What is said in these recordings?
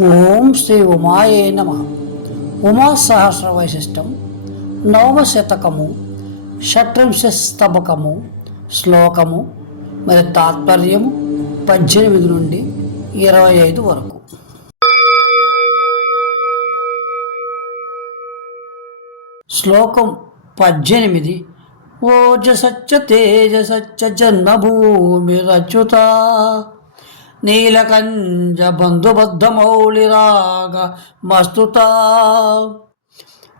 ఓం శ్రీ ఉమాయే నమ. ఉమా సహస్ర వైశిష్టం. నవమ శతకము షట్రింశ స్తబకము. శ్లోకము. మరి తాత్పర్యము పద్దెనిమిది నుండి ఇరవై ఐదు వరకు. శ్లోకం పద్దెనిమిది. ఓజ సచ తేజ తేజసచ్చ జన్మభూమి రచ్యుత నీలకంజ బంధుబద్ధమౌళిరాగ మస్తుత.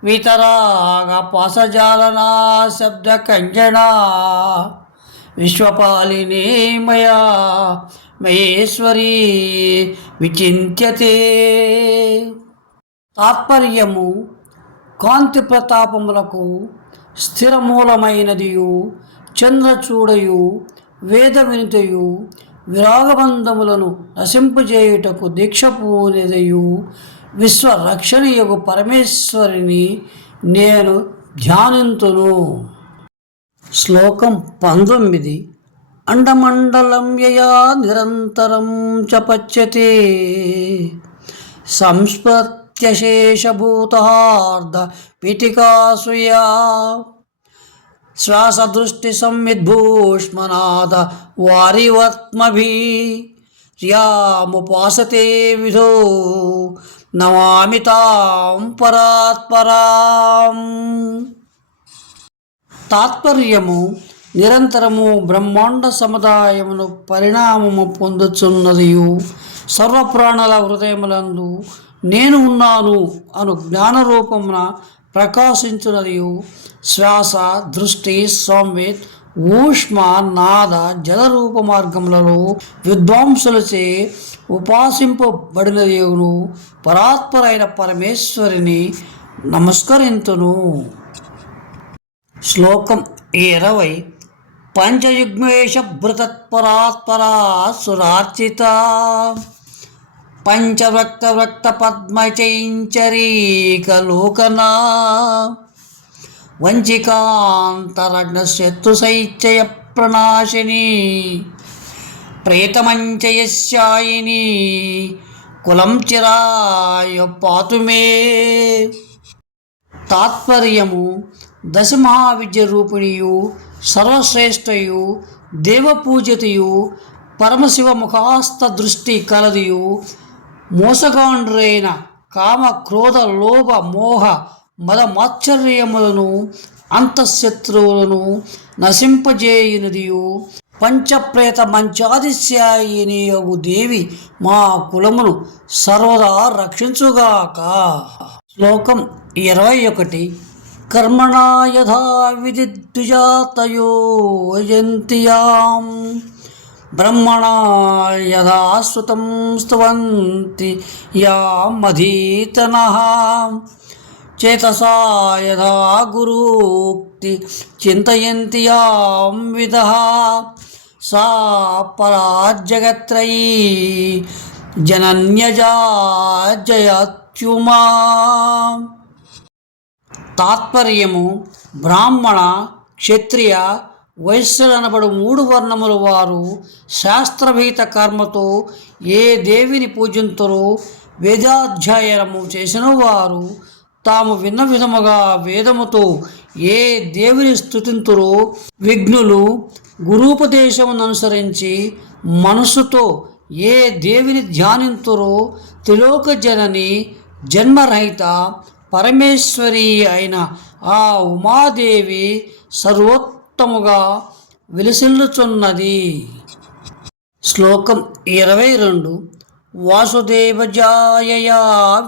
వితరాగ పాసజాలనా శబ్ద కంజనా. విశ్వపాలిని మయా మహేశ్వరీ విచింత్యతే. తాత్పర్యము కాంతి ప్రతాపములకు స్థిరమూలమైనదియు చంద్రచూడయు వేద వినుతయు విరాగబంధములను నశింపజేయుటకు దీక్ష పూనిదయు విశ్వరక్షణీయకు పరమేశ్వరిని నేను ధ్యానింతును. శ్లోకం పంతొమ్మిది. అండమండలం యయా నిరంతరం చ పచ్యతే సంస్పత్యశేషభూతార్ధ పిటికాసుయా. శ్వాసదృష్టి సంవిద్భూష్మనాథ వారివత్మభి ముపాసతే విధో నమామి తాం పరాత్పరాం. తాత్పర్యము నిరంతరము బ్రహ్మాండ సముదాయమును పరిణామము పొందుచున్నదియు. సర్వప్రాణుల హృదయములందు నేను ఉన్నాను అను జ్ఞానరూపమున ప్రకాశించునదియు. శ్వాస దృష్టి సౌమ్యత్ ఊష్మ నాద జలరూప మార్గములలో విద్వాంసులచే ఉపాసింపబడినదియును. పరాత్పరైన పరమేశ్వరిని నమస్కరింతును. శ్లోకం ఇరవై. పంచయుగ్మేష భృతత్పరాత్పరా సురార్చిత పంచవ్రక్త వ్రక్త పద్మచైంచరీకలోకనా వంచికాంతరగ్న శత్రుశైత్యయ ప్రణాశిని ప్రేతమంచయశాయిని కులం చిరాయ పాతుమే తాత్పర్యము దశమహావిద్య రూపిణియు సర్వశ్రేష్టయు దేవపూజితయు పరమశివ ముఖాస్త దృష్టి కలదియు మోసగాండ్రైన కామ క్రోధ లోభ మోహ మద మాత్సర్యములను అంతఃశత్రువులను నశింపజేయునదియు. పంచప్రేత మంచాదిశాయినియగు దేవి మా కులమును సర్వదా రక్షించుగాక. శ్లోకం ఇరవై ఒకటి కర్మణా యథా విదిద్విజాతయో జంతియాం బ్రహ్మణా యథా స్తువంతి యామధీతనః చేతసా యథా గురూక్తి చింతయంతి యాం సా పరాజగత్రయీ జనన్యజా జయత్యుమా తాత్పర్యము బ్రాహ్మణ క్షత్రియ వైశ్యులనబడు మూడు వర్ణముల వారు శాస్త్రభీత కర్మతో ఏ దేవిని పూజింతురో వేదాధ్యయనము చేసిన వారు తాము విన్న విధముగా వేదముతో ఏ దేవుని స్థుతింతురో విఘ్నులు గురూపదేశమును అనుసరించి మనసుతో ఏ దేవిని ధ్యానింతురో త్రిలోక జనని జన్మరహిత పరమేశ్వరి అయిన ఆ ఉమాదేవి మొత్తముగా విలిసిల్లుచున్నది. శ్లోకం ఇరవై రెండు. వాసుదేవజాయయా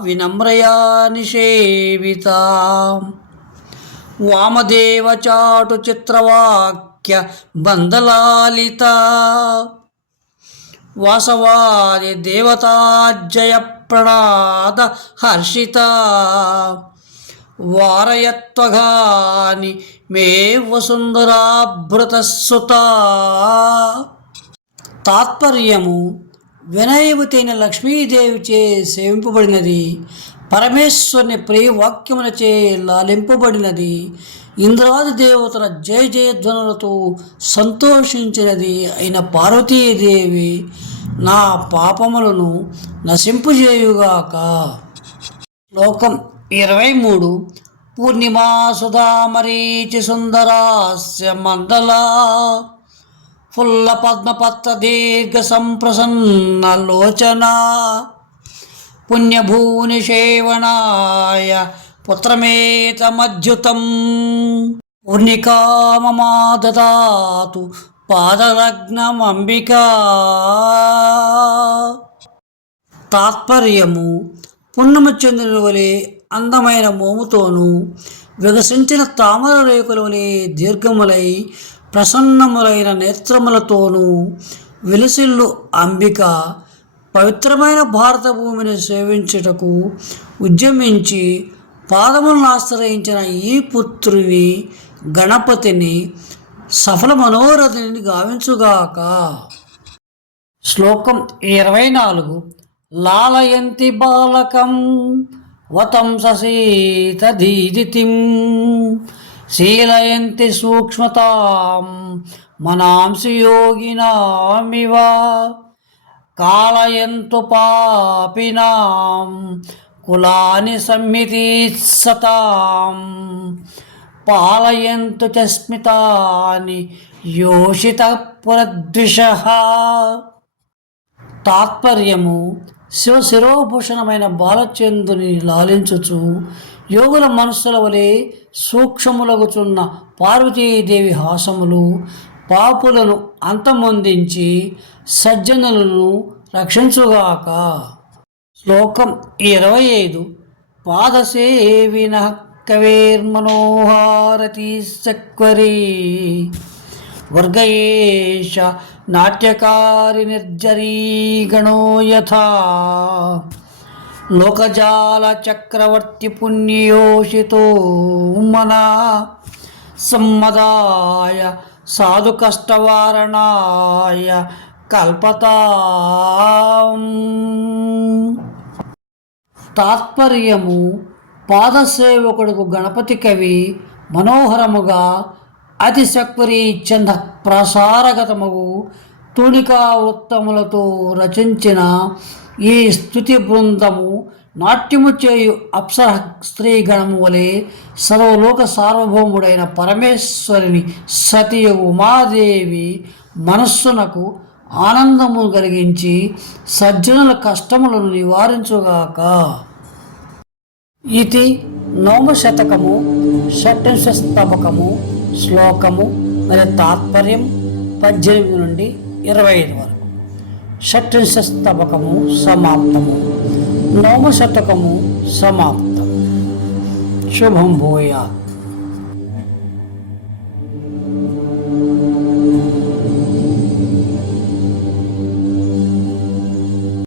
వినమ్రయా నిషేవిత. వామదేవ చాటు చిత్రవాక్య బందలాలిత. వాసవాది దేవతాజయ ప్రణాద హర్షిత. వారయత్వగాని మే వసుంధరాభృతసుత తాత్పర్యము వినయవతైన లక్ష్మీదేవిచే సేవింపబడినది పరమేశ్వరుని ప్రియవాక్యములచే లాలింపబడినది ఇంద్రాది దేవతల జయ జయధ్వనులతో సంతోషించినది అయిన పార్వతీదేవి నా పాపములను నశింపుజేయుగాక. లోకం ఇరవై మూడు. పూర్ణిమా సుధామరీచి సుందరాస్య మండల ఫుల్ల పద్మపత్ర దీర్ఘ సంప్రసన్న లోచన. పుణ్యభూని సేవనాయ పుత్రమేతమద్యుతం పూర్ణికామమా దదాతు పాదలగ్నమంబికా తాత్పర్యము పుణ్యము చెందిన వలె అందమైన మోముతోనూ వికసించిన తామర రేకులవలే దీర్ఘములై ప్రసన్నములైన నేత్రములతోనూ వెలిసిల్లు అంబిక పవిత్రమైన భారత భూమిని సేవించుటకు ఉద్యమించి పాదములను ఆశ్రయించిన ఈ పుత్రుని గణపతిని సఫల మనోరథిని గావించుగాక. శ్లోకం ఇరవై నాలుగు. లాలయంతి బాలకం వతంసీతధీదితిం శీలయంతి సూక్ష్మతాం మనాంసి యోగినామివ కాళయంతు పాపినాం కులాని సంహితీత్సతాం పాలయంతు చ స్మితాని యోషిత పురద్విష. తాత్పర్యము శివ శిరోభూషణమైన బాలచంద్రుని లాలించుచు యోగుల మనస్సుల వలె సూక్ష్మములగుచున్న పార్వతీదేవి హాసములు పాపులను అంతమొందించి సజ్జనులను రక్షించుగాక. శ్లోకం ఇరవై ఐదు పాదసేవిన కవేర్మనోహారతి సక్వరీ వర్గయేష నాట్యకారి నిర్జరీగణో యథా లోకజాల చక్రవర్తి పుణ్యయోషితో మనా సమ్మదాయ సాధు కష్టవారణాయ కల్పతాం తాత్పర్యము పాదసేవకుడుకు గణపతి కవి మనోహరముగా అతిశక్వరి చంద ప్రసారగతమగు తుణికా వృత్తములతో రచించిన ఈ స్థుతి బృందము నాట్యము చేయు అప్సర స్త్రీగణము వలె సర్వలోక సార్వభౌముడైన పరమేశ్వరుని సతియు ఉమాదేవి మనస్సునకు ఆనందము కలిగించి సజ్జనుల కష్టములను నివారించుగాక. ఇది నవమశతకము షట్వింశస్తబకము శ్లోకము మరియు తాత్పర్యం పద్దెనిమిది నుండి ఇరవై ఐదు వరకు. షట్వింశస్తబకము సమాప్తము. నవమశతకము సమాప్తం శుభం భూయాత్